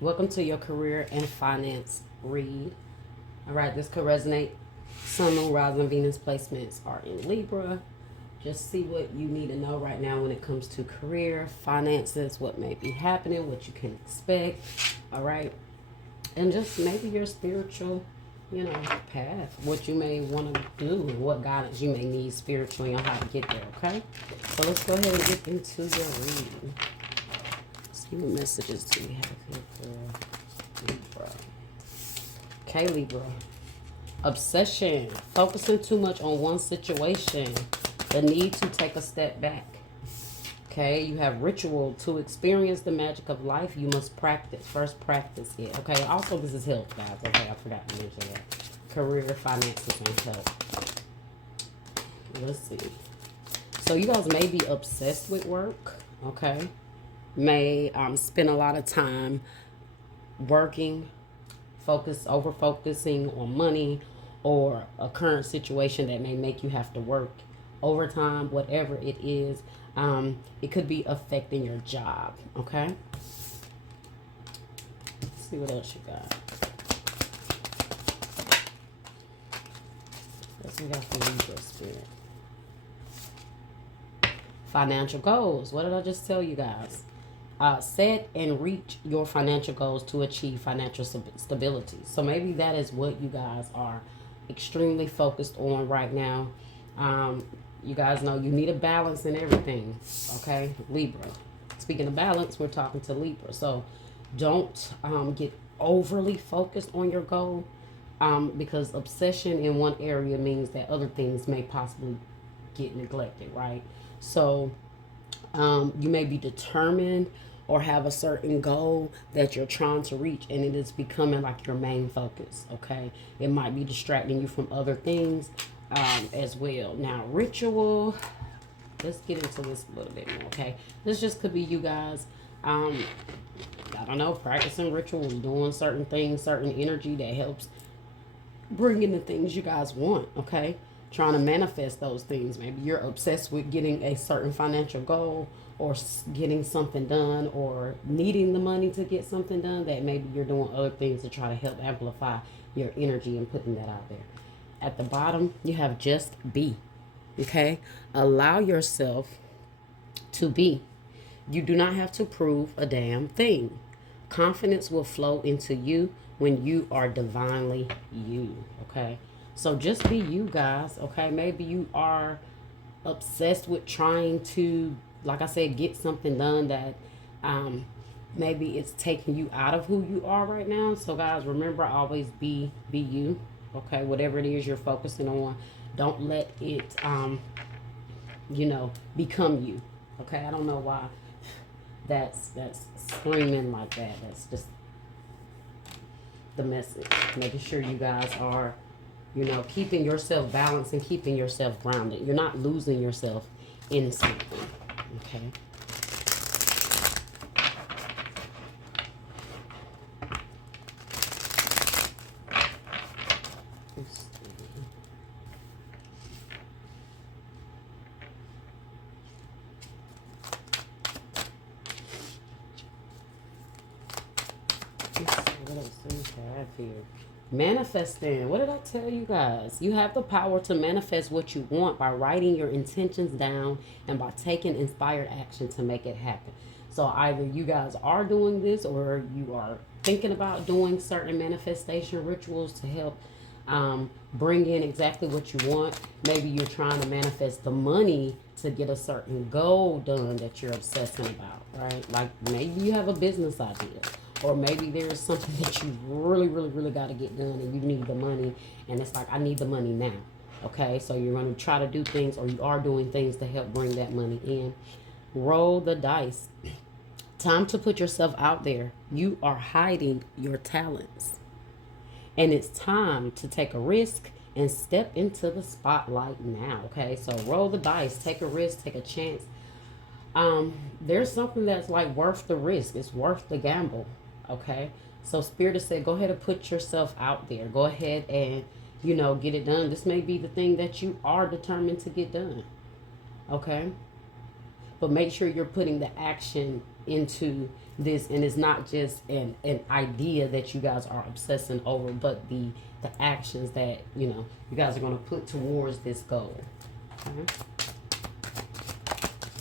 Welcome to your career and finance read. All right, this could resonate. Sun, Moon, Rising, Venus placements are in Libra. Just see what you need to know right now when it comes to career, finances, what may be happening, what you can expect. All right, and just maybe your spiritual, path, what you may want to do, and what guidance you may need spiritually on how to get there. Okay, so let's go ahead and get into your reading. See what messages do we have here for Libra. Okay, Libra. Obsession. Focusing too much on one situation. The need to take a step back. Okay, you have ritual. To experience the magic of life, you must practice. First, practice it. Okay, also, this is health, guys. Okay, I forgot to mention that. Career, finances, and health. Let's see. So, you guys may be obsessed with work. Okay, may spend a lot of time working, over focusing on money or a current situation that may make you have to work overtime, whatever it is. It could be affecting your job. Okay, let's see what else you got. Let's see what got from Libra spirit. Financial goals. What did I just tell you guys? Set and reach your financial goals to achieve financial stability. So maybe that is what you guys are extremely focused on right now. You guys know you need a balance in everything. Okay, Libra. Speaking of balance, we're talking to Libra. So don't get overly focused on your goal, because obsession in one area means that other things may possibly get neglected, right? So you may be determined or have a certain goal that you're trying to reach, and it is becoming like your main focus. Okay, it might be distracting you from other things as well. Now, ritual. Let's get into this a little bit more. Okay, this just could be you guys. I don't know, practicing rituals, doing certain things, certain energy that helps bring in the things you guys want. Okay, trying to manifest those things. Maybe you're obsessed with getting a certain financial goal or getting something done or needing the money to get something done, that maybe you're doing other things to try to help amplify your energy and putting that out there. At the bottom, you have just be. Okay? Allow yourself to be. You do not have to prove a damn thing. Confidence will flow into you when you are divinely you. Okay? So just be you, guys. Okay? Maybe you are obsessed with trying to, like I said, get something done that maybe it's taking you out of who you are right now. So guys, remember, always be you. Okay, whatever it is you're focusing on, don't let it become you. Okay, I don't know why that's screaming like that. That's just the message. Making sure you guys are keeping yourself balanced and keeping yourself grounded. You're not losing yourself in something. Okay. What else do we have here? Manifesting. What did I tell you guys? You have the power to manifest what you want by writing your intentions down and by taking inspired action to make it happen. So either you guys are doing this or you are thinking about doing certain manifestation rituals to help bring in exactly what you want. Maybe you're trying to manifest the money to get a certain goal done that you're obsessing about, right? Like maybe you have a business idea, or maybe there's something that you really, really, really got to get done and you need the money, and it's like, I need the money now. Okay, so you're going to try to do things, or you are doing things to help bring that money in. Roll the dice. Time to put yourself out there. You are hiding your talents. And it's time to take a risk and step into the spotlight now. Okay, so roll the dice, take a risk, take a chance. There's something that's like worth the risk. It's worth the gamble. Okay, so Spirit has said, go ahead and put yourself out there. Go ahead and get it done. This may be the thing that you are determined to get done. Okay, but make sure you're putting the action into this, and it's not just an idea that you guys are obsessing over, but the actions that you guys are going to put towards this goal. Okay.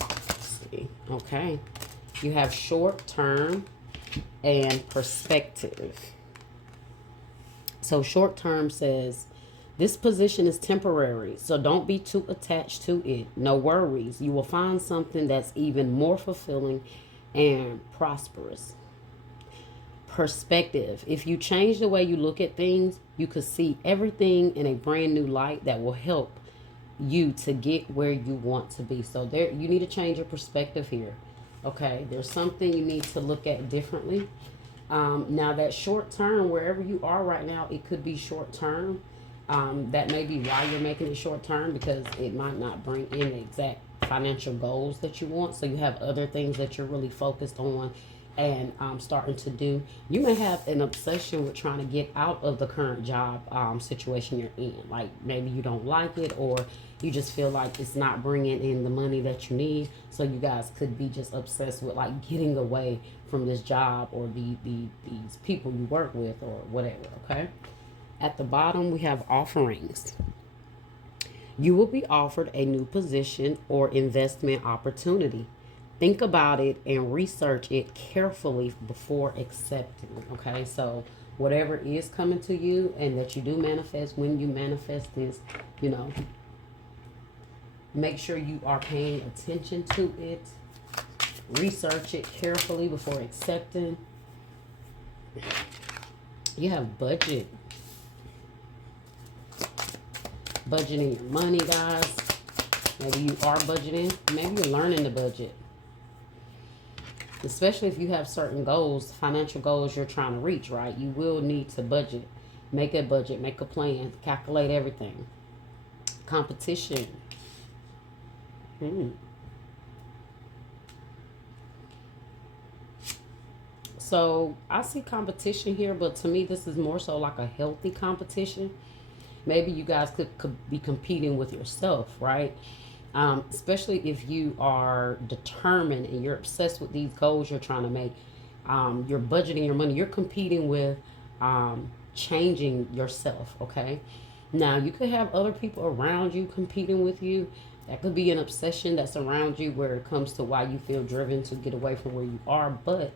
Let's see. Okay. You have short term and perspective. So short term says, this position is temporary, so don't be too attached to it. No worries. You will find something that's even more fulfilling and prosperous. Perspective. If you change the way you look at things, you could see everything in a brand new light that will help you to get where you want to be. So there, you need to change your perspective here. Okay, there's something you need to look at differently. Now that short term, wherever you are right now, it could be short term. That may be why you're making it short term, because it might not bring in the exact financial goals that you want. So you have other things that you're really focused on and starting to do. You may have an obsession with trying to get out of the current job situation you're in. Like maybe you don't like it, or you just feel like it's not bringing in the money that you need. So you guys could be just obsessed with like getting away from this job or these people you work with or whatever. Okay. At the bottom, we have offerings. You will be offered a new position or investment opportunity. Think about it and research it carefully before accepting. Okay, so whatever is coming to you and that you do manifest, when you manifest this, make sure you are paying attention to it. Research it carefully before accepting. You have budget. Budgeting your money, guys. Maybe you are budgeting. Maybe you're learning to budget. Especially if you have certain goals, financial goals you're trying to reach, right? You will need to budget. Make a budget, make a plan, calculate everything. Competition. So I see competition here, but to me, this is more so like a healthy competition. Maybe you guys could be competing with yourself, right? Especially if you are determined and you're obsessed with these goals you're trying to make. You're budgeting your money. You're competing with changing yourself, okay? Now, you could have other people around you competing with you. That could be an obsession that's around you where it comes to why you feel driven to get away from where you are. But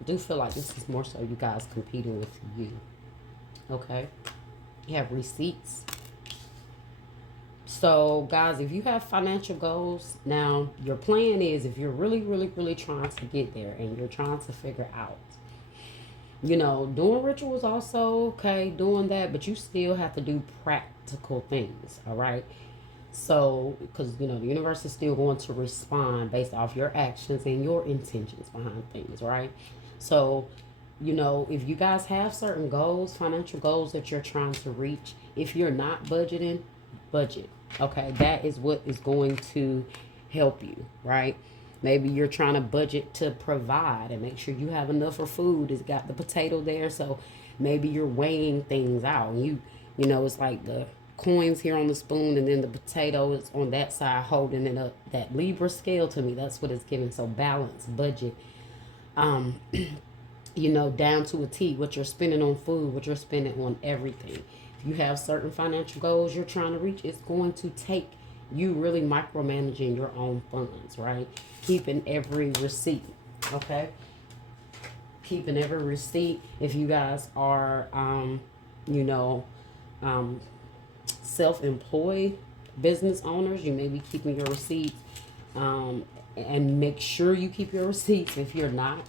I do feel like this is more so you guys competing with you, okay? You have receipts. So, guys, if you have financial goals, now your plan is, if you're really, really, really trying to get there and you're trying to figure out, doing rituals also, okay, doing that, but you still have to do practical things, all right? So, because, the universe is still going to respond based off your actions and your intentions behind things, right? So, if you guys have certain goals, financial goals that you're trying to reach, if you're not budgeting, budget. Okay, that is what is going to help you, right? Maybe you're trying to budget to provide and make sure you have enough for food. It's got the potato there, so maybe you're weighing things out. It's like the coins here on the spoon, and then the potato is on that side holding it up. That Libra scale, to me, that's what it's giving. So balance, budget. Down to a T, what you're spending on food, what you're spending on everything. If you have certain financial goals you're trying to reach, it's going to take you really micromanaging your own funds, right? Keeping every receipt, okay? Keeping every receipt. If you guys are, self-employed business owners, you may be keeping your receipts, and make sure you keep your receipts if you're not.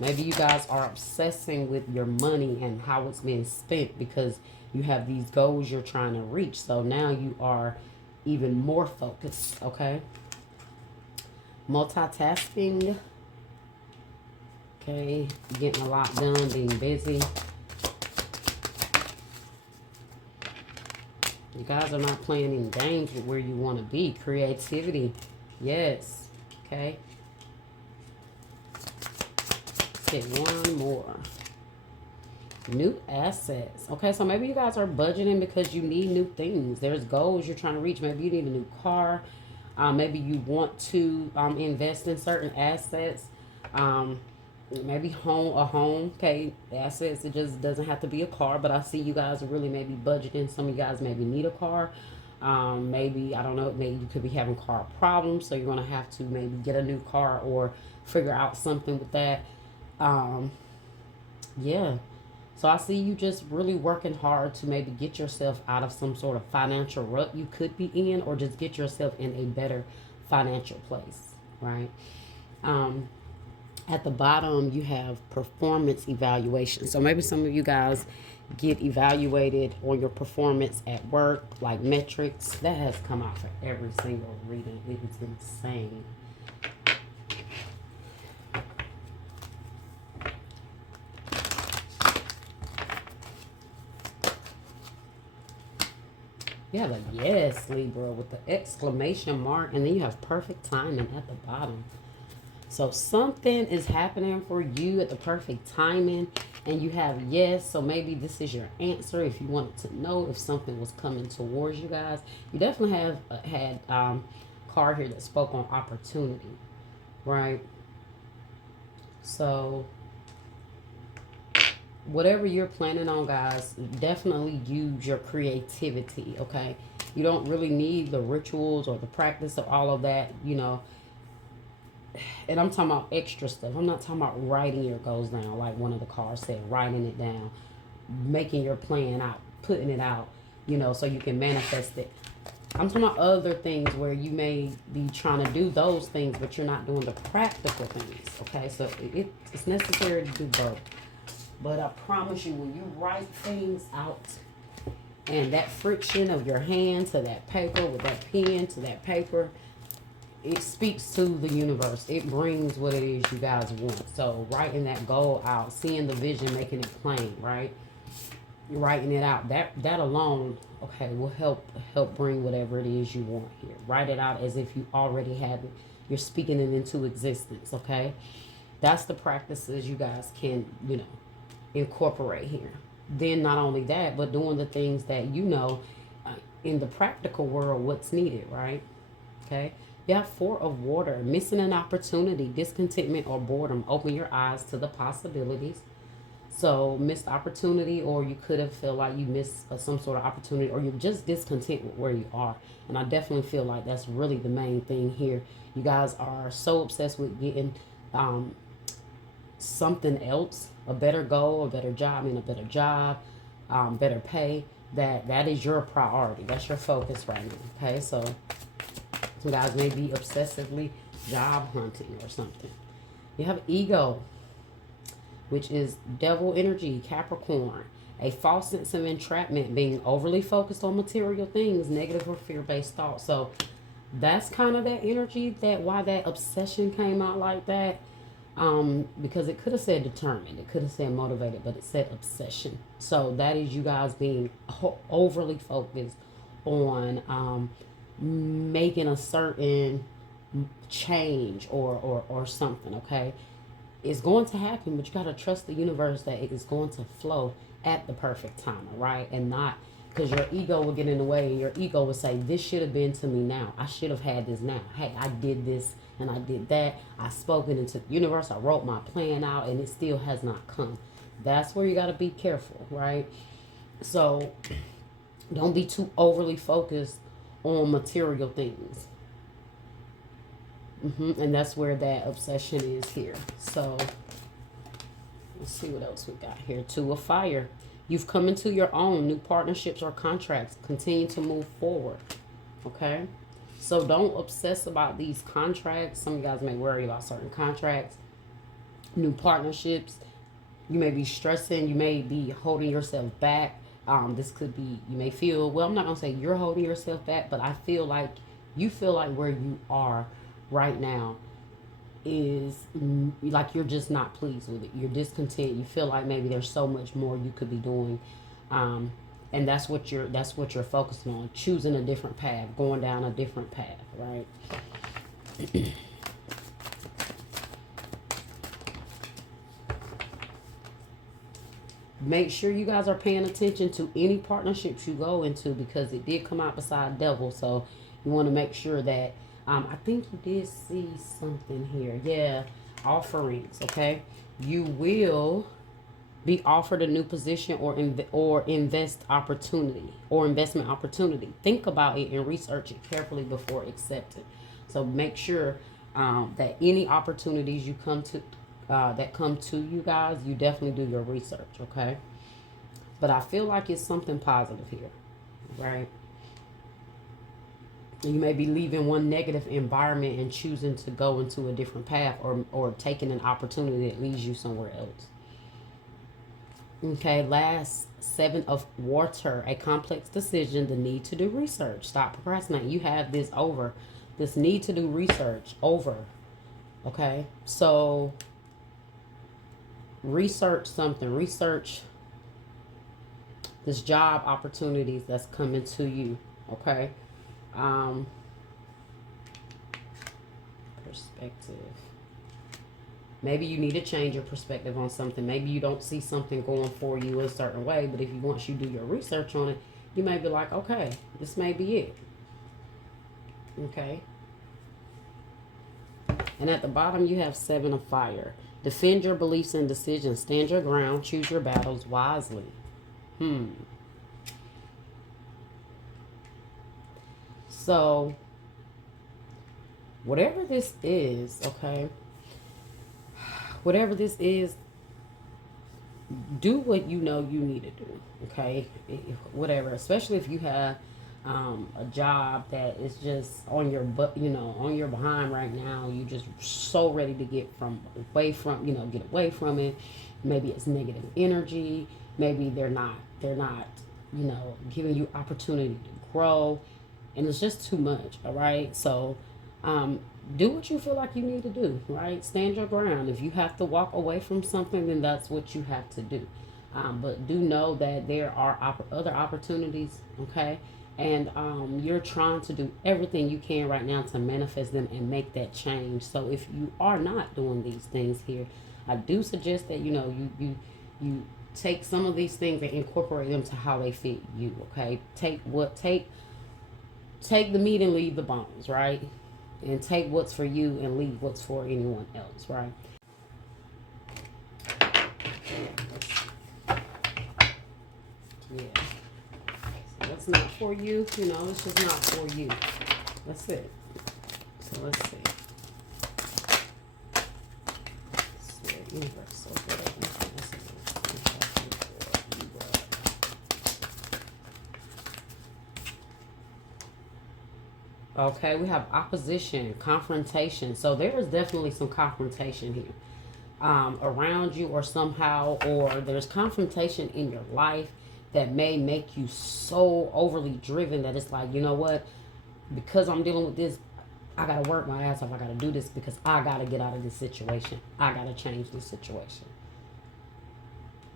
Maybe you guys are obsessing with your money and how it's being spent because you have these goals you're trying to reach. So now you are even more focused, okay? Multitasking. Okay, getting a lot done, being busy. You guys are not playing any games with where you want to be. Creativity. Yes. Okay. Get one more. New assets. Okay, so maybe you guys are budgeting because you need new things. There's goals you're trying to reach. Maybe you need a new car. Maybe you want to invest in certain assets. Um, Maybe a home, okay, assets. It just doesn't have to be a car, but I see you guys are really maybe budgeting. Some of you guys maybe need a car. Maybe, I don't know, maybe you could be having car problems, so you're going to have to maybe get a new car or figure out something with that. Um, yeah. So I see you just really working hard to maybe get yourself out of some sort of financial rut you could be in, or just get yourself in a better financial place, right? Um, at the bottom, you have performance evaluation. So maybe some of you guys get evaluated on your performance at work, like metrics. That has come out for every single reading. It is insane. You have a yes, Libra, with the exclamation mark, and then you have perfect timing at the bottom. So something is happening for you at the perfect timing, and you have yes. So maybe this is your answer if you wanted to know if something was coming towards you guys. You definitely have had card here that spoke on opportunity, right? So whatever you're planning on, guys, definitely use your creativity, okay? You don't really need the rituals or the practice or all of that, and I'm talking about extra stuff. I'm not talking about writing your goals down, like one of the cards said, writing it down, making your plan out, putting it out, so you can manifest it. I'm talking about other things where you may be trying to do those things, but you're not doing the practical things, okay? So it's necessary to do both. But I promise you, when you write things out, and that friction of your hand to that paper, with that pen to that paper, it speaks to the universe. It brings what it is you guys want. So writing that goal out, seeing the vision, making it plain, right? Writing it out, that alone, okay, will help bring whatever it is you want here. Write it out as if you already have it. You're speaking it into existence, okay? That's the practices you guys can, incorporate here. Then not only that, but doing the things that in the practical world, what's needed, right? Okay. You have Four of Water, missing an opportunity, discontentment, or boredom. Open your eyes to the possibilities. So missed opportunity, or you could have felt like you missed some sort of opportunity, or you're just discontent with where you are. And I definitely feel like that's really the main thing here. You guys are so obsessed with getting something else, a better goal, a better job, a better job, better pay. That is your priority. That's your focus right now. Okay, so you guys may be obsessively job hunting or something. You have ego, which is devil energy, Capricorn. A false sense of entrapment, being overly focused on material things, negative or fear-based thoughts. So that's kind of that energy, that why that obsession came out like that. Because it could have said determined, it could have said motivated, but it said obsession. So that is you guys being overly focused on making a certain change or something, okay? It's going to happen, but you got to trust the universe that it is going to flow at the perfect time, right? And not because your ego will get in the way, and your ego will say, this should have been to me now. I should have had this now. Hey, I did this and I did that. I spoke it into the universe. I wrote my plan out and it still has not come. That's where you got to be careful, right? So don't be too overly focused on material things. And that's where that obsession is here. So let's see what else we got here. Two of Fire. You've come into your own. New partnerships or contracts continue to move forward. Okay? So don't obsess about these contracts. Some of you guys may worry about certain contracts. New partnerships. You may be stressing. You may be holding yourself back. This could be, you may feel, well, I'm not going to say you're holding yourself back, but I feel like you feel like where you are right now is like you're just not pleased with it. You're discontent. You feel like maybe there's so much more you could be doing, and that's what you're focusing on. Choosing a different path, going down a different path, right? Make sure you guys are paying attention to any partnerships you go into, because it did come out beside devil. So you want to make sure that I think you did see something here. Yeah, offerings. Okay, you will be offered a new position or investment opportunity. Think about it and research it carefully before accepting. So make sure that any opportunities you come to that come to you guys, you definitely do your research. Okay, but I feel like it's something positive here, right? You may be leaving one negative environment and choosing to go into a different path, or taking an opportunity that leads you somewhere else. Okay, last seven of water, a complex decision, the need to do research. Stop procrastinating. You have this over, this need to do research over. Okay, so research something, research this job opportunities that's coming to you. Okay, um, perspective. Maybe you need to change your perspective on something. Maybe you don't see something going for you a certain way, but if you once you do your research on it, you may be like, okay, this may be it. Okay. And at the bottom, you have seven of fire. Defend your beliefs and decisions. Stand your ground. Choose your battles wisely. So, whatever this is, okay, whatever this is, do what you know you need to do, okay? Whatever, especially if you have a job that is just on your butt, on your behind right now. You just so ready to get get away from it. Maybe it's negative energy. Maybe they're not, giving you opportunity to grow, and it's just too much. All right, so do what you feel like you need to do, right? Stand your ground. If you have to walk away from something, then that's what you have to do. But do know that there are other opportunities, okay? And you're trying to do everything you can right now to manifest them and make that change. So if you are not doing these things here, I do suggest that you take some of these things and incorporate them to how they fit you, okay? Take the meat and leave the bones, right? And take what's for you and leave what's for anyone else, right? Yeah. So what's not for you, it's just not for you. That's it. So let's see. Universe, okay, we have opposition, confrontation. So there is definitely some confrontation here around you, or somehow, or there's confrontation in your life that may make you so overly driven that it's like, you know what, because I'm dealing with this, I gotta work my ass off. I gotta do this because I gotta get out of this situation. I gotta change this situation.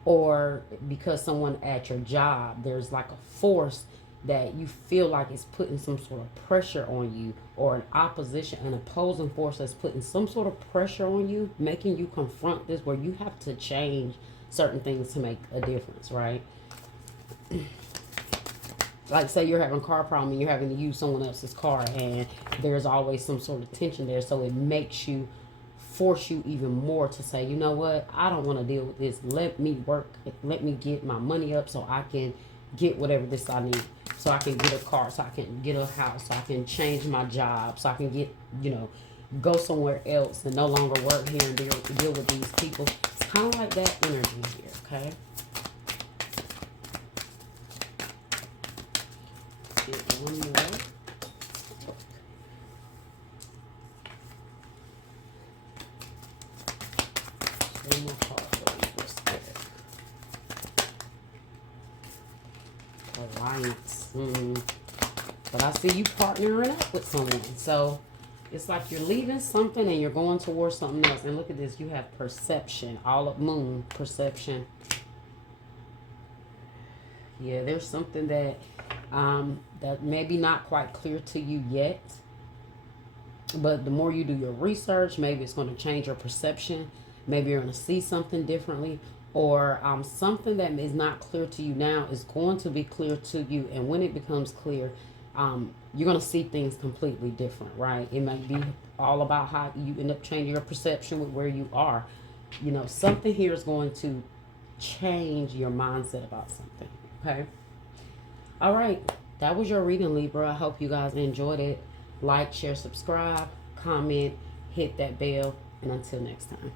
Or because someone at your job, there's like a force that you feel like it's putting some sort of pressure on you, or an opposing force that's putting some sort of pressure on you, making you confront this, where you have to change certain things to make a difference, right? Like, say you're having a car problem and you're having to use someone else's car, and there's always some sort of tension there, so it makes you force you even more to say, you know what, I don't want to deal with this. Let me work, let me get my money up so I can get whatever this I need, so I can get a car, so I can get a house, so I can change my job, so I can get, go somewhere else and no longer work here and deal with these people. It's kind of like that energy here, okay? Get one more. One more card for you. What's that? Alliance. But I see you partnering up with someone. So it's like you're leaving something and you're going towards something else. And look at this. You have perception. All up moon. Perception. Yeah, there's something that that maybe not quite clear to you yet. But the more you do your research, maybe it's going to change your perception. Maybe you're going to see something differently. Or something that is not clear to you now is going to be clear to you. And when it becomes clear, you're going to see things completely different, right? It might be all about how you end up changing your perception with where you are. You know, something here is going to change your mindset about something, okay? All right, that was your reading, Libra. I hope you guys enjoyed it. Like, share, subscribe, comment, hit that bell, and until next time.